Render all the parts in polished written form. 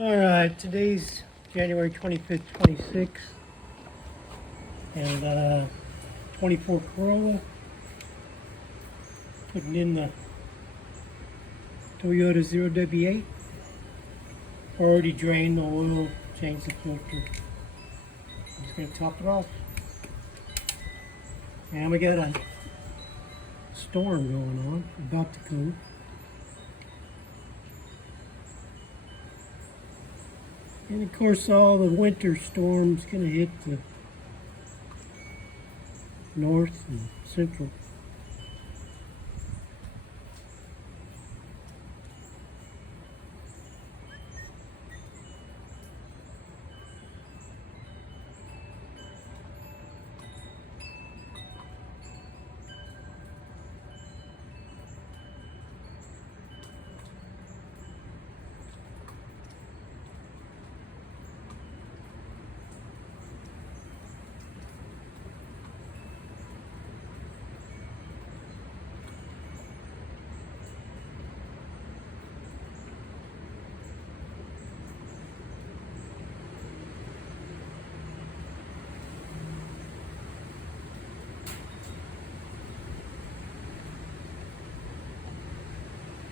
Alright, today's January 25th, 26th, and 24 Corolla, putting in the Toyota 0W8, already drained the oil, changed the filter. I'm just going to top it off. And we got a storm going on, about to come. And of course all the winter storms going to hit the north and central.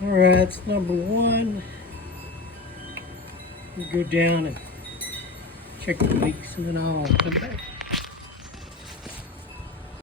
Alright, that's number one. We'll go down and check the leaks and then I'll come back.